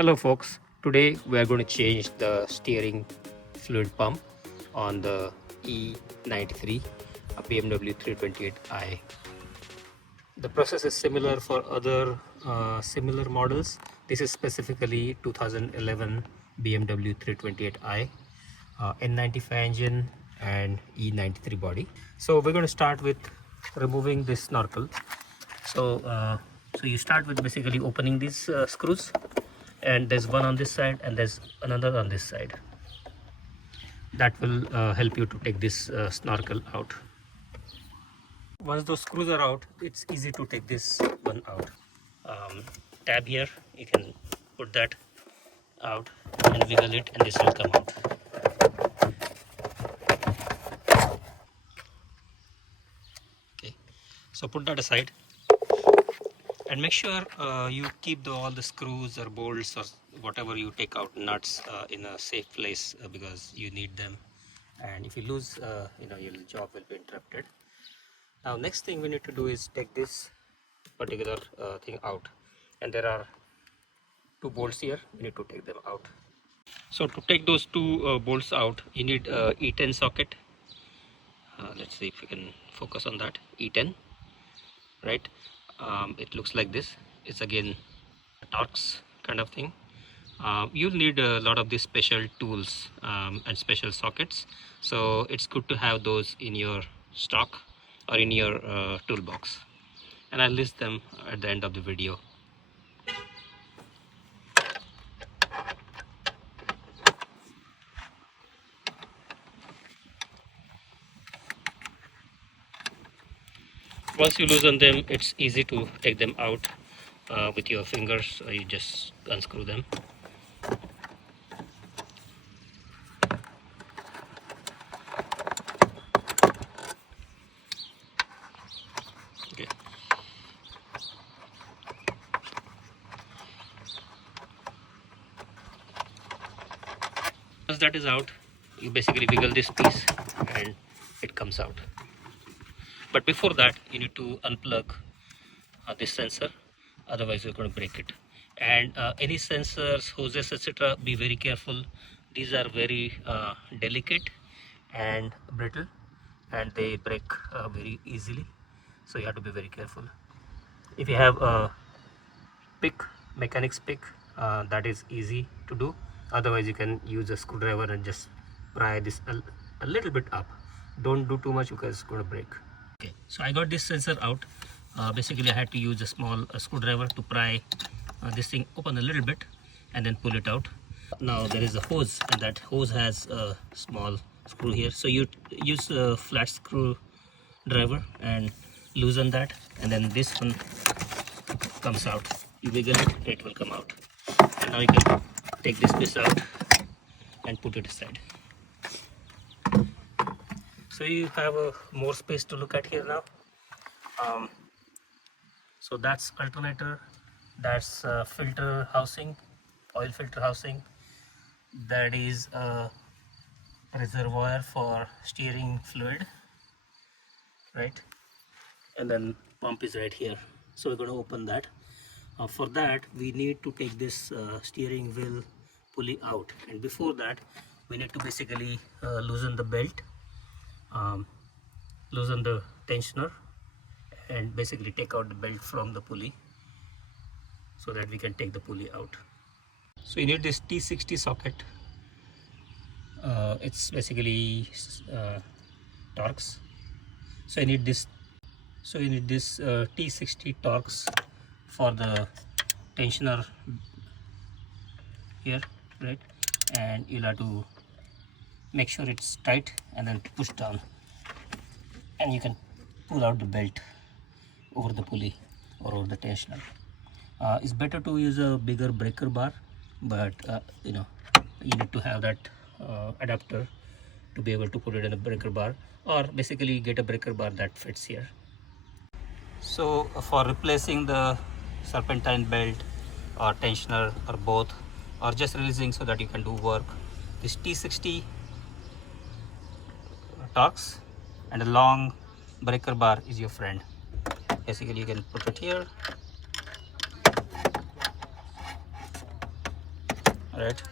Hello folks, today we are going to change the steering fluid pump on the E93 BMW 328i. The process is similar for other similar models. This is specifically 2011 BMW 328i, N95 engine and E93 body. So we're going to start with removing this snorkel. So you start with basically opening these screws, and there's one on this side and there's another on this side. That will help you to take this snorkel out. Once those screws are out, it's easy to take this one out. Tab here, you can put that out and wiggle it and this will come out. Okay, so put that aside and make sure you keep all the screws or bolts or whatever you take out, nuts, in a safe place, because you need them, and if you lose, your job will be interrupted. Now next thing we need to do is take this particular thing out, and there are two bolts here. We need to take them out. So to take those two bolts out, you need E10 socket. Let's see if we can focus on that. E10, right? It looks like this. It's again a Torx kind of thing. You'll need a lot of these special tools and special sockets, so it's good to have those in your stock or in your toolbox, and I'll list them at the end of the video. Once you loosen them, it's easy to take them out with your fingers, or you just unscrew them. Okay. Once that is out, you basically wiggle this piece and it comes out. But before that, you need to unplug this sensor, otherwise you're going to break it. And any sensors, hoses, etc., be very careful. These are very delicate and brittle, and they break very easily, so you have to be very careful. If you have a pick, mechanic's pick, that is easy to do. Otherwise you can use a screwdriver and just pry this a little bit up. Don't do too much because it's going to break. Okay, so I got this sensor out. Basically I had to use a small screwdriver to pry this thing open a little bit and then pull it out. Now there is a hose, and that hose has a small screw here, so you use a flat screwdriver and loosen that, and then this one comes out. You wiggle it, it will come out. And now you can take this piece out and put it aside. So you have more space to look at here now. So that's alternator, that's filter housing, oil filter housing, that is a reservoir for steering fluid, right? And then pump is right here, so we're going to open that. For that we need to take this steering wheel pulley out, and before that we need to basically loosen the belt, loosen the tensioner, and basically take out the belt from the pulley so that we can take the pulley out. So you need this T60 socket. It's basically Torx. So you need this T60 Torx for the tensioner here, right? And you'll have to make sure it's tight and then push down, and you can pull out the belt over the pulley or over the tensioner. It's better to use a bigger breaker bar, but you need to have that adapter to be able to put it in a breaker bar, or basically get a breaker bar that fits here. So for replacing the serpentine belt or tensioner or both, or just releasing so that you can do work, this T60 Torx and a long breaker bar is your friend. Basically you can put it here right,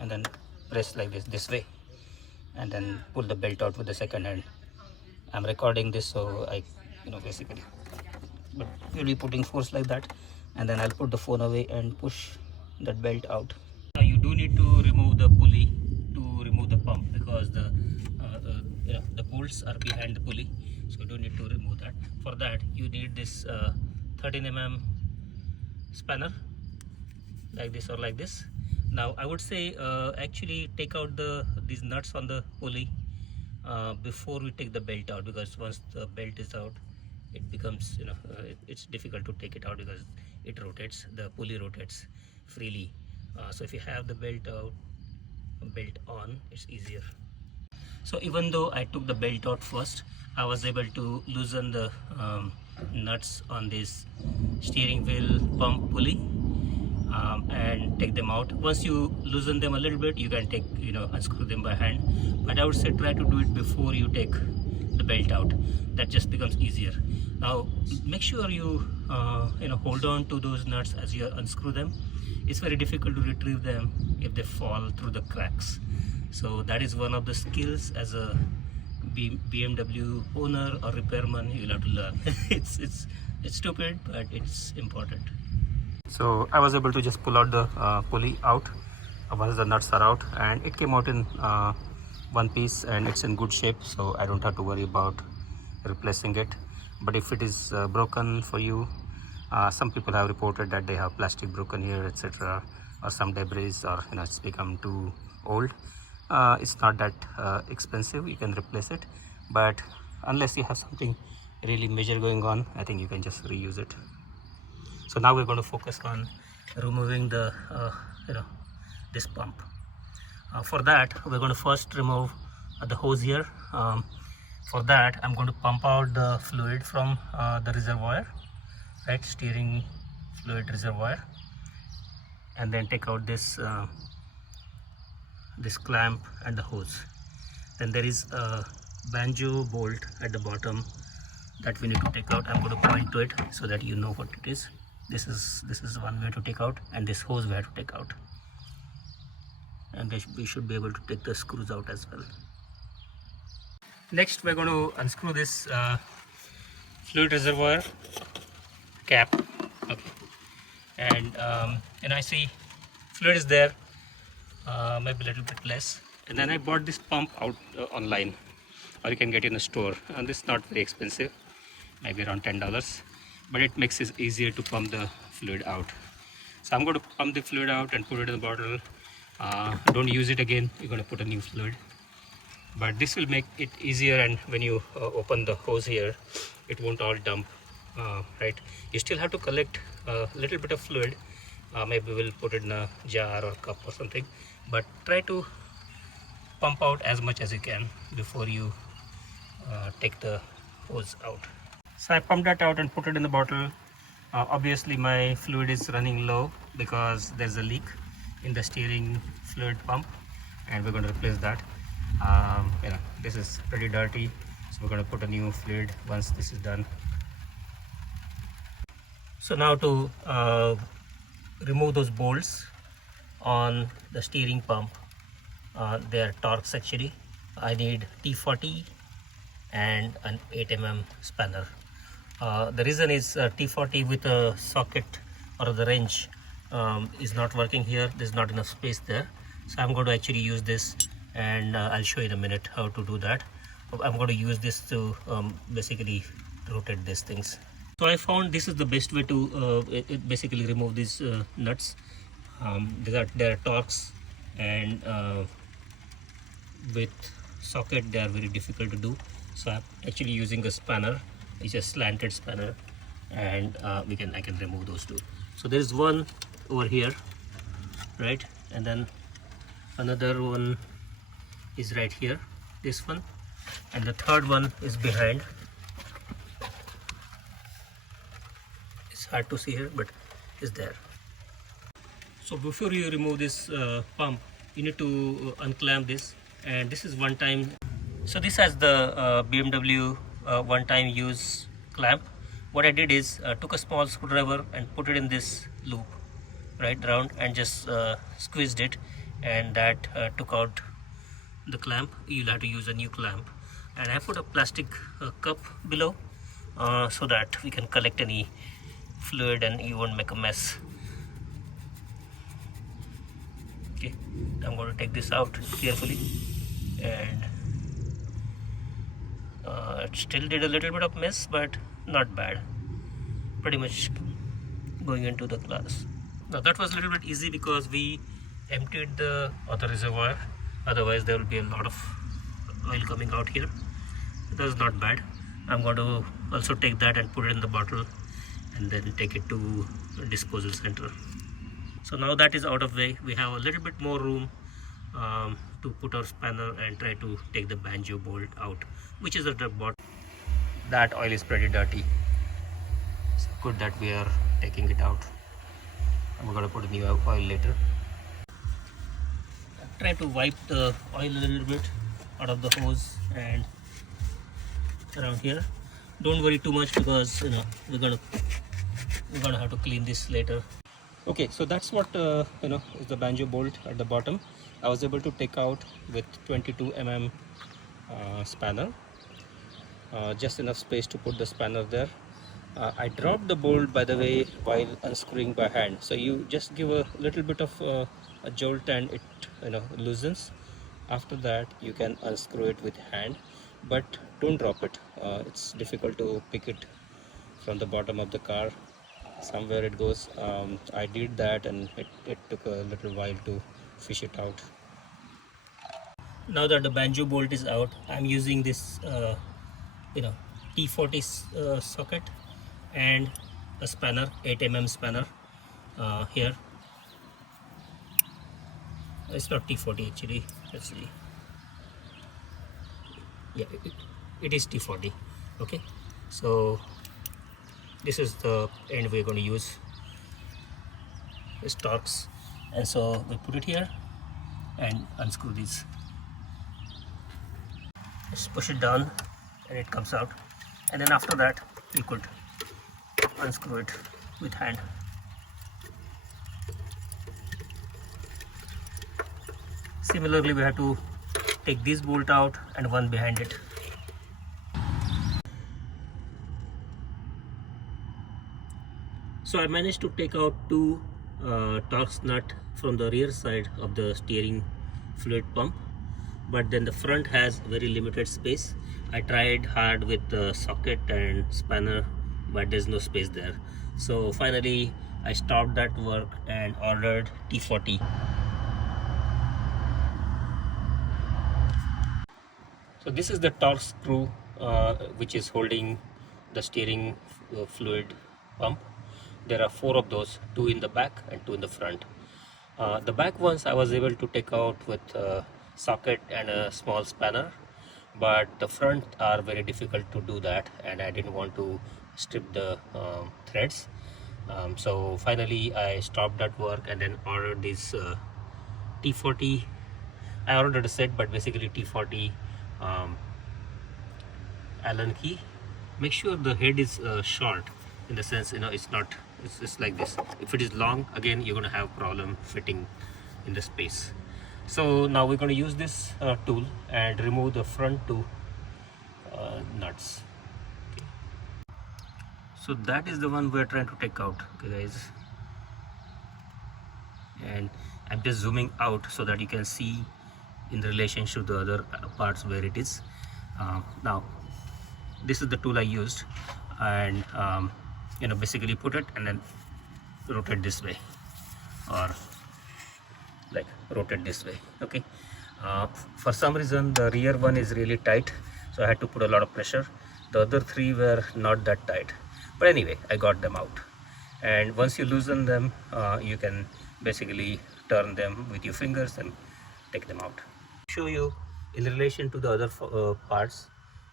and then press like this way, and then pull the belt out with the second hand. I'm recording this, so I basically, but you'll be putting force like that, and then I'll put the phone away and push that belt out. Now you do need to remove the pulley to remove the pump, because the bolts are behind the pulley, so you do need to remove that. For that you need this 13 mm spanner, like this or like this. Now I would say actually take out these nuts on the pulley before we take the belt out, because once the belt is out, it becomes it's difficult to take it out, because it rotates, the pulley rotates freely. So if you have the belt on, it's easier. So even though I took the belt out first, I was able to loosen the nuts on this steering wheel pump pulley and take them out. Once you loosen them a little bit, you can take unscrew them by hand, but I would say try to do it before you take the belt out. That just becomes easier. Now make sure you hold on to those nuts as you unscrew them. It's very difficult to retrieve them if they fall through the cracks. So that is one of the skills as a BMW owner or repairman you'll have to learn. it's stupid, but it's important. So I was able to just pull out the pulley out once the nuts are out, and it came out in one piece, and it's in good shape, so I don't have to worry about replacing it. But if it is broken for you, some people have reported that they have plastic broken here, etc., or some debris, or it's become too old. It's not that expensive, you can replace it, but unless you have something really major going on, I think you can just reuse it. So now we're going to focus on removing the this pump. For that we're going to first remove the hose here. For that I'm going to pump out the fluid from the reservoir, right, steering fluid reservoir, and then take out this this clamp and the hose. Then there is a banjo bolt at the bottom that we need to take out. I'm going to point to it so that you know what it is. This is one way to take out, and this hose we have to take out, and we should be able to take the screws out as well. Next we're going to unscrew this fluid reservoir cap. Okay, and I see fluid is there, maybe a little bit less. And then I bought this pump out online, or you can get in a store, and this is not very expensive, maybe around $10, but it makes it easier to pump the fluid out. So I'm going to pump the fluid out and put it in the bottle. Don't use it again, you're going to put a new fluid, but this will make it easier, and when you open the hose here, it won't all dump, right? You still have to collect a little bit of fluid. Maybe we'll put it in a jar or cup or something, but try to pump out as much as you can before you take the hose out. So I pumped that out and put it in the bottle. Obviously my fluid is running low because there's a leak in the steering fluid pump, and we're going to replace that. This is pretty dirty, so we're going to put a new fluid once this is done. So now to remove those bolts on the steering pump, they are Torx actually. I need T40 and an 8 mm spanner. The reason is T40 with a socket or the wrench is not working here. There's not enough space there, so I'm going to actually use this, and I'll show you in a minute how to do that. I'm going to use this to basically rotate these things. So I found this is the best way to basically remove these nuts. They are Torx, and with socket they are very difficult to do. So I'm actually using a spanner. It's a slanted spanner, and I can remove those two. So there is one over here, right, and then another one is right here, this one, and the third one is behind. It's hard to see here, but it's there. So before you remove this pump, you need to unclamp this, and this is one time. So this has the BMW one-time use clamp. What I did is took a small screwdriver and put it in this loop, right round, and just squeezed it, and that took out the clamp. You'll have to use a new clamp. And I put a plastic cup below so that we can collect any fluid and you won't make a mess. Okay, I'm going to take this out carefully, and it still did a little bit of mess, but not bad. Pretty much going into the glass. Now that was a little bit easy because we emptied the other reservoir. Otherwise there will be a lot of oil coming out here. That was not bad. I'm going to also take that and put it in the bottle and then take it to a disposal center. So now that is out of the way, we have a little bit more room to put our spanner and try to take the banjo bolt out, which is at the bottom. That oil is pretty dirty. It's good that we are taking it out. I'm going to put a new oil later. Try to wipe the oil a little bit out of the hose and around here. Don't worry too much because we're gonna have to clean this later. Okay, so that's what is the banjo bolt at the bottom. I was able to take out with 22 mm spanner, just enough space to put the spanner there. I dropped the bolt, by the way, while unscrewing by hand. So you just give a little bit of a jolt and it loosens. After that you can unscrew it with hand, but don't drop it. It's difficult to pick it from the bottom of the car. Somewhere it goes. I did that and it took a little while to fish it out. Now that the banjo bolt is out, I'm using this T40 socket and a spanner, 8 mm spanner here. It's not T40 actually. Let's see. Yeah, it is T40. Okay, so this is the end we're going to use. This Torx, and so we put it here and unscrew these. Just push it down and it comes out, and then after that you could unscrew it with hand. Similarly, we have to take this bolt out and one behind it. So I managed to take out two Torx nut from the rear side of the steering fluid pump, but then the front has very limited space. I tried hard with the socket and spanner, but there's no space there. So finally I stopped that work and ordered T40. So this is the Torx screw which is holding the steering fluid pump. There are 4 of those, 2 in the back and 2 in the front. The back ones I was able to take out with a socket and a small spanner, but the front are very difficult to do that, and I didn't want to strip the threads. So finally I stopped that work and then ordered this T40. I ordered a set, but basically T40 Allen key. Make sure the head is short, in the sense it's just like this. If it is long, again you're going to have problem fitting in the space. So now we're going to use this tool and remove the front 2 nuts. Okay. So that is the one we're trying to take out, okay guys, and I'm just zooming out so that you can see in relationship to the other parts where it is. Now this is the tool I used, and basically put it and then rotate this way, or like rotate this way. Okay, for some reason the rear one is really tight, so I had to put a lot of pressure. The other 3 were not that tight, but anyway I got them out. And once you loosen them, you can basically turn them with your fingers and take them out. Show you in relation to the other parts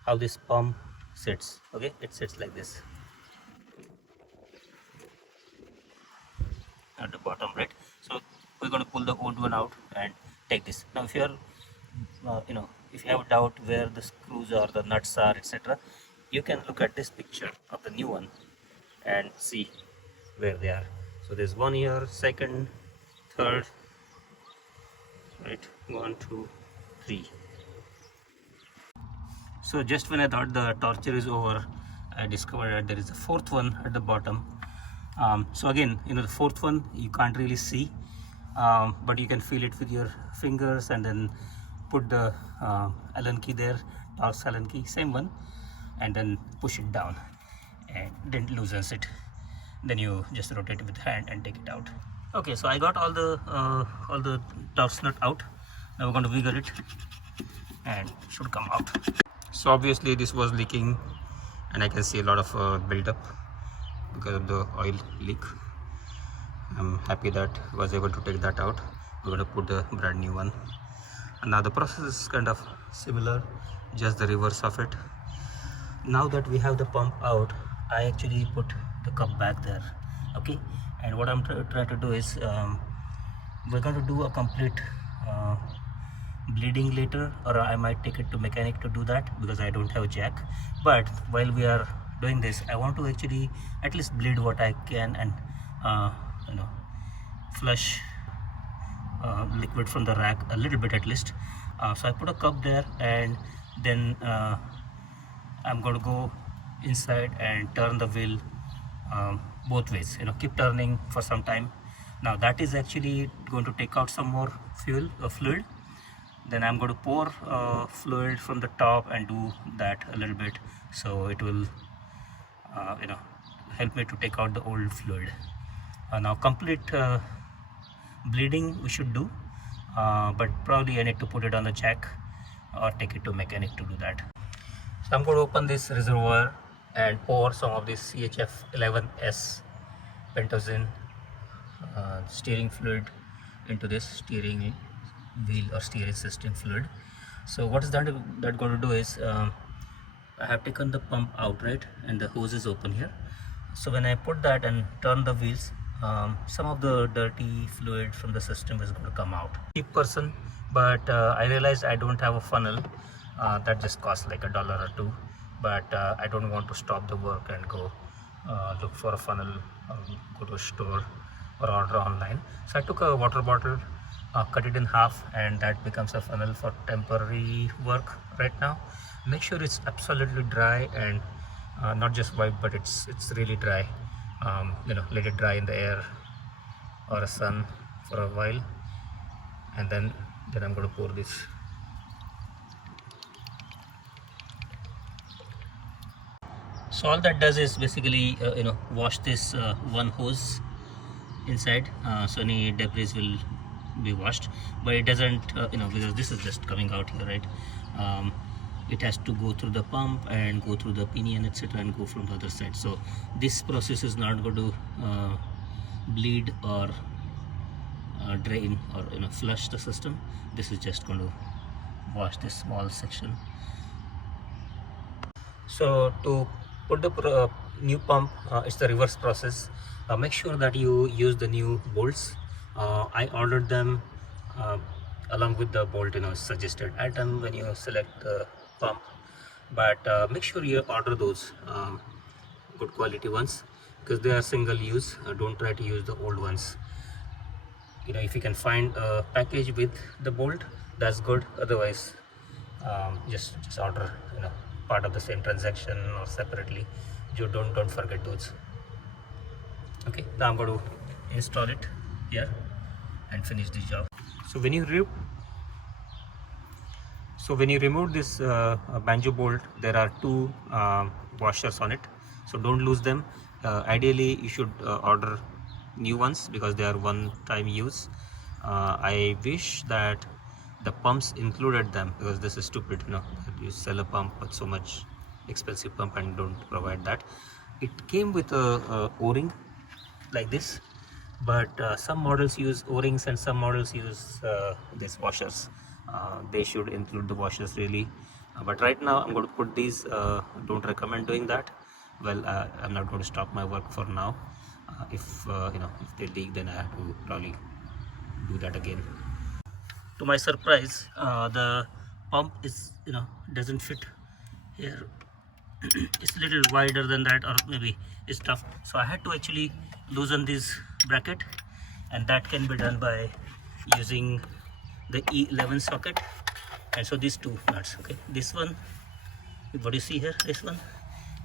how this pump sits. Okay, it sits like this at the bottom, right? So we're going to pull the old one out and take this. Now if you're if you have a doubt where the screws or the nuts are, etc., you can look at this picture of the new one and see where they are. So there's one here, second, third, right, 1, 2, 3. So just when I thought the torture is over, I discovered that there is a fourth one at the bottom. So again, the fourth one you can't really see, but you can feel it with your fingers, and then put the Allen key there, Torx Allen key, same one, and then push it down, and then loosens it. Then you just rotate it with hand and take it out. Okay, so I got all the Torx nut out. Now we're going to wiggle it, and it should come out. So obviously this was leaking, and I can see a lot of build-up because of the oil leak. I'm happy that I was able to take that out. We're going to put the brand new one. And now the process is kind of similar, just the reverse of it. Now that we have the pump out, I actually put the cup back there. Okay, and what I'm trying to do is we're going to do a complete bleeding later, or I might take it to mechanic to do that because I don't have a jack. But while we are doing this, I want to actually at least bleed what I can, and flush liquid from the rack a little bit at least. So I put a cup there, and then I'm going to go inside and turn the wheel both ways, keep turning for some time. Now that is actually going to take out some more fluid. Then I'm going to pour fluid from the top and do that a little bit, so it will help me to take out the old fluid. Now complete bleeding we should do, but probably I need to put it on the jack or take it to mechanic to do that. So I'm going to open this reservoir and pour some of this CHF 11S pentazine steering fluid into this steering wheel or steering system fluid. So what is that going to do is, I have taken the pump out, right, and the hose is open here. So when I put that and turn the wheels, some of the dirty fluid from the system is going to come out. Cheap person, but I realized I don't have a funnel. That just costs like $1 or $2, but I don't want to stop the work and go look for a funnel, go to a store or order online. So I took a water bottle, cut it in half, and that becomes a funnel for temporary work right now. Make sure it's absolutely dry, and not just white, but it's really dry. Let it dry in the air or a sun for a while, and then I'm going to pour this. So all that does is basically wash this one hose inside, so any debris will be washed, but it doesn't because this is just coming out here, right? It has to go through the pump and go through the pinion, etc., and go from the other side. So this process is not going to bleed or drain or flush the system. This is just going to wash this small section. So to put the new pump, it's the reverse process. Make sure that you use the new bolts. I ordered them along with the bolt suggested item when you select the pump, but make sure you order those good quality ones, because they are single use. Don't try to use the old ones. If you can find a package with the bolt, that's good. Otherwise, just order part of the same transaction or separately. You don't forget those. Okay, now I'm going to install it here and finish the job. So when you remove this banjo bolt, there are two washers on it, so don't lose them. Ideally you should order new ones because they are one-time use. I wish that the pumps included them, because this is stupid, you sell a pump with so much expensive pump and don't provide that. It came with a O-ring like this, but some models use O-rings and some models use these washers. They should include the washers really, but right now I'm going to put these. Don't recommend doing that. Well, I'm not going to stop my work for now. If they leak, then I have to probably do that again. To my surprise, the pump is doesn't fit here. It's a little wider than that, or maybe it's tough, so I had to actually loosen these bracket, and that can be done by using the E11 socket. And so these two nuts, okay, this one, what you see here, this one,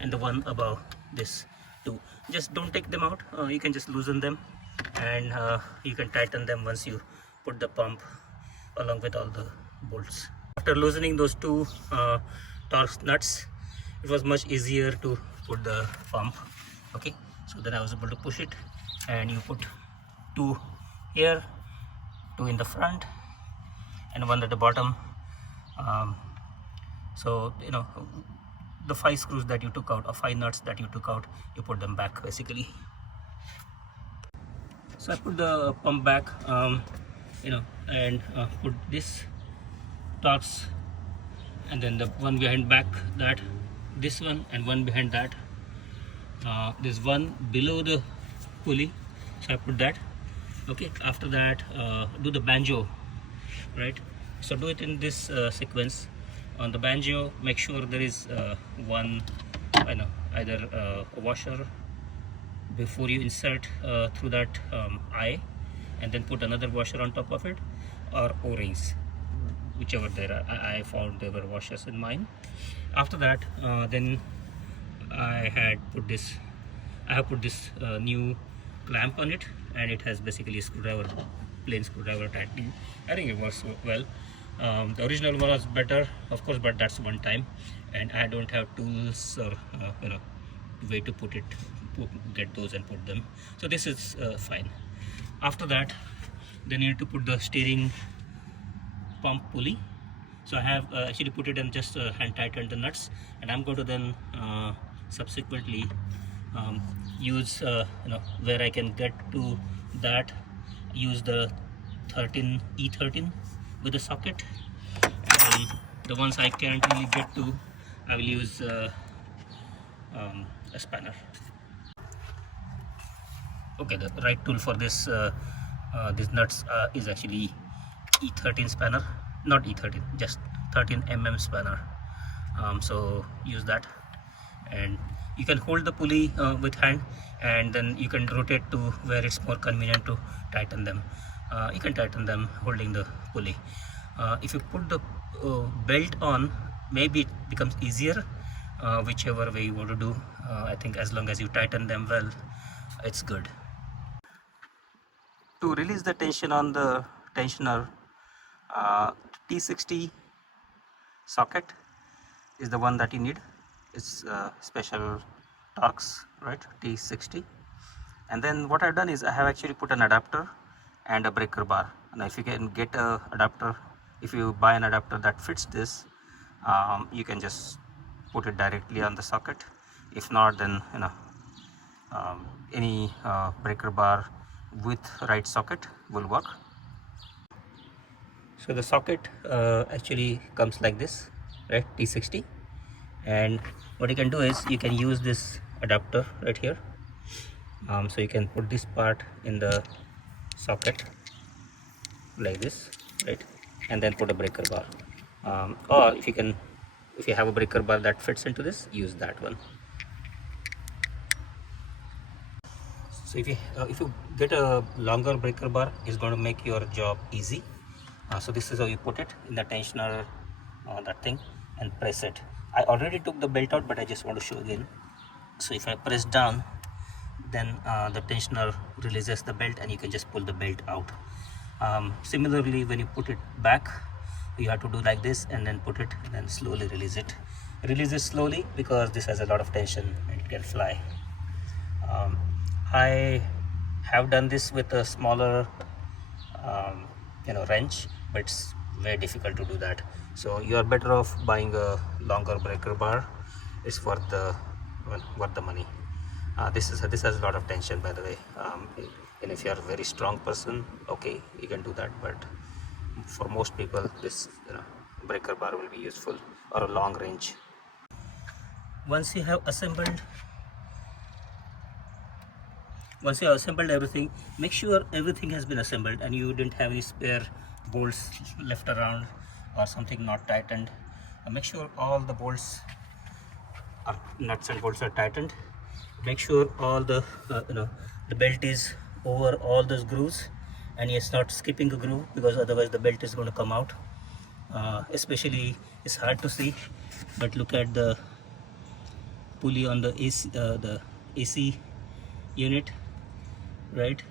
and the one above, this two, just don't take them out. You can just loosen them, and you can tighten them once you put the pump along with all the bolts. After loosening those two Torx nuts, it was much easier to put the pump. Okay, so then I was able to push it, and you put two here, two in the front, and one at the bottom. So you know, the 5 screws that you took out, or 5 nuts that you took out, you put them back basically. So I put the pump back, you know, and put this Torx, and then the one behind back, that, this one, and one behind that. There's one below the pulley, so I put that. Okay, after that, do the banjo, right? So do it in this sequence. On the banjo, make sure there is one, either a washer before you insert through that eye, and then put another washer on top of it, or O-rings, whichever there are. I found there were washers in mine. After that, then I have put this new clamp on it, and it has basically a screwdriver, plain screwdriver tightening. I think it works well. The original one was better, of course, but that's one time, and I don't have tools or way to get those and put them. So this is fine. After that, then you need to put the steering pump pulley. So I have actually put it and just hand tightened the nuts, and I'm going to then subsequently use where I can get to that, use the E13 with a socket, and the ones I can't really get to, I will use a spanner. Okay, the right tool for this these nuts is actually E13 spanner, not E13, just 13 mm spanner. So use that, and you can hold the pulley with hand, and then you can rotate to where it's more convenient to tighten them. You can tighten them holding the pulley. If you put the belt on, maybe it becomes easier, whichever way you want to do. I think as long as you tighten them well, it's good. To release the tension on the tensioner, T60 socket is the one that you need. It's special Torx, right, T60. And then what I've done is I have actually put an adapter and a breaker bar. Now if you can get a adapter, if you buy an adapter that fits this, you can just put it directly on the socket. If not, then any breaker bar with right socket will work. So the socket actually comes like this, right, T60, and what you can do is you can use this adapter right here. So you can put this part in the socket like this, right, and then put a breaker bar, or if you have a breaker bar that fits into this, use that one. So if you get a longer breaker bar, it's going to make your job easy. So this is how you put it in the tensioner, that thing, and press it. I already took the belt out, but I just want to show again. So if I press down, then the tensioner releases the belt, and you can just pull the belt out. Similarly, when you put it back, you have to do like this, and then put it, and then slowly release it. Release it slowly because this has a lot of tension and it can fly. I have done this with a smaller wrench, but it's very difficult to do that. So you are better off buying a longer breaker bar. It's worth the money. This has a lot of tension, by the way, and if you are a very strong person, okay, you can do that, but for most people this breaker bar will be useful, or a long range. Once you have assembled everything, make sure everything has been assembled and you didn't have any spare bolts left around or something not tightened. Make sure all the bolts nuts and bolts are tightened. Make sure all the the belt is over all those grooves, and yes, not skipping a groove, because otherwise the belt is going to come out. Especially it's hard to see, but look at the pulley on the AC unit, right?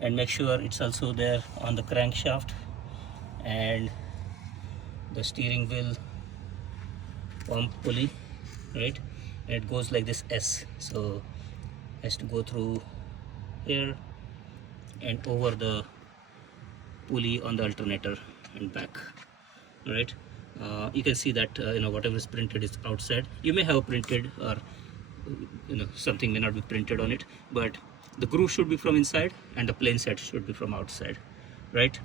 And make sure it's also there on the crankshaft and the steering wheel pump pulley, right? And it goes like this S, so it has to go through here and over the pulley on the alternator and back, right? You can see that whatever is printed is outside. You may have printed, or something may not be printed on it, but the groove should be from inside and the plain set should be from outside, right?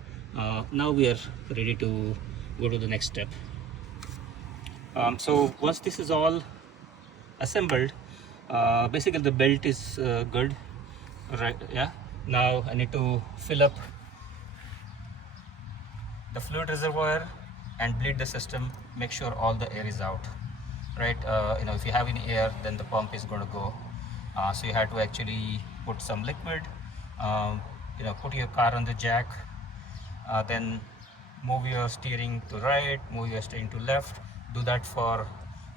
Now we are ready to go to the next step. So once this is all assembled, basically the belt is good, right? Yeah. Now I need to fill up the fluid reservoir and bleed the system. Make sure all the air is out, right? If you have any air, then the pump is going to go. So you have to actually put some liquid, put your car on the jack, then move your steering to right, move your steering to left. Do that for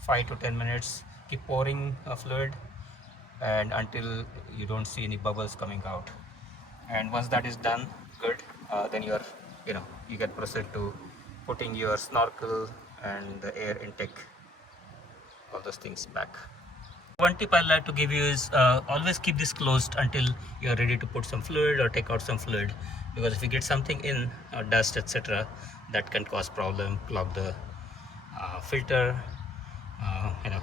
5 to 10 minutes. Keep pouring fluid and until you don't see any bubbles coming out. And once that is done, good, then you can proceed to putting your snorkel and the air intake, all those things back. One tip I'd like to give you is always keep this closed until you're ready to put some fluid or take out some fluid, because if you get something in, dust, etc., that can cause problem, clog the filter.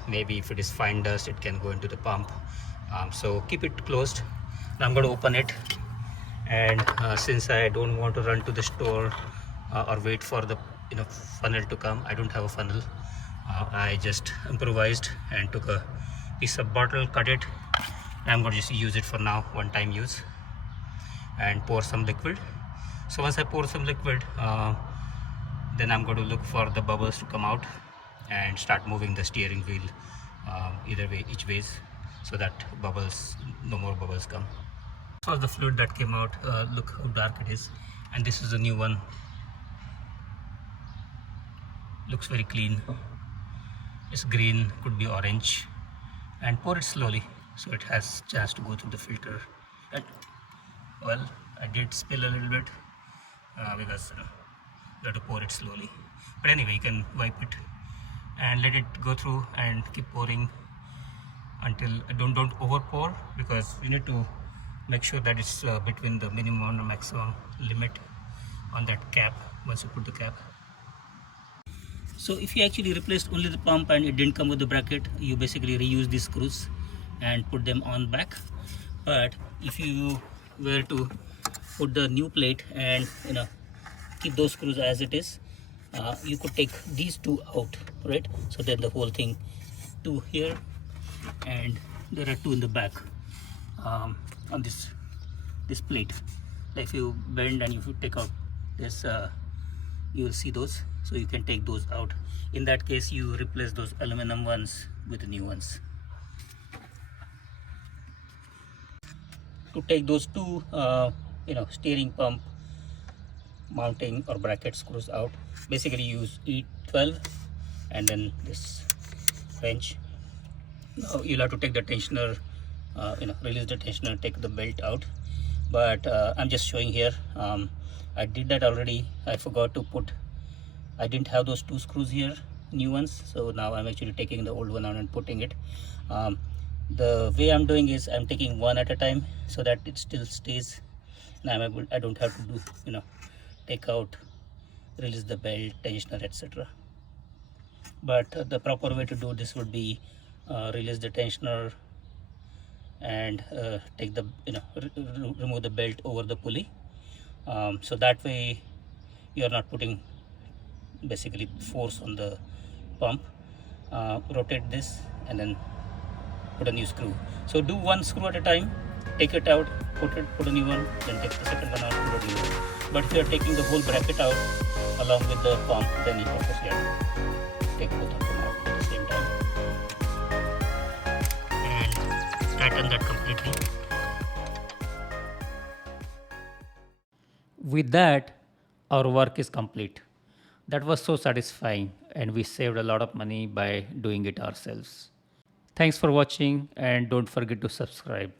Maybe if it is fine dust, it can go into the pump. So keep it closed. Now I'm going to open it, and since I don't want to run to the store or wait for the funnel to come, I don't have a funnel. I just improvised and took a piece of bottle, cut it. I'm going to just use it for now, one-time use, and pour some liquid. So once I pour some liquid, then I'm going to look for the bubbles to come out and start moving the steering wheel either way, each ways, so that no more bubbles come. This was the fluid that came out. Look how dark it is, and this is a new one. Looks very clean. It's green, could be orange, and pour it slowly so it has chance to go through the filter. And well, I did spill a little bit because you have to pour it slowly, but anyway, you can wipe it and let it go through and keep pouring until don't over pour, because you need to make sure that it's between the minimum or maximum limit on that cap once you put the cap. So if you actually replaced only the pump and it didn't come with the bracket, you basically reuse these screws and put them on back. But if you were to put the new plate and keep those screws as it is, you could take these two out, right? So then the whole thing, two here, and there are two in the back on this plate. Like if you bend and if you take out this, you will see those. So you can take those out. In that case, you replace those aluminum ones with the new ones. To take those two steering pump mounting or bracket screws out, basically use E12 and then this wrench. Now you'll have to take the tensioner, release the tensioner, take the belt out, but I'm just showing here. I did that already. I forgot to put, I didn't have those two screws here, new ones, so now I'm actually taking the old one out and putting it. The way I'm doing is I'm taking one at a time so that it still stays. Now I don't have to do take out, release the belt, tensioner, etc. But the proper way to do this would be release the tensioner and take the remove the belt over the pulley. So that way you are not putting basically force on the pump. Rotate this and then put a new screw. So do one screw at a time, take it out, put a new one, then take the second one out, put a new one. But if you are taking the whole bracket out along with the pump, then you obviously have to take both of them out at the same time and tighten that completely. With that, our work is complete. That was so satisfying, and we saved a lot of money by doing it ourselves. Thanks for watching, and don't forget to subscribe.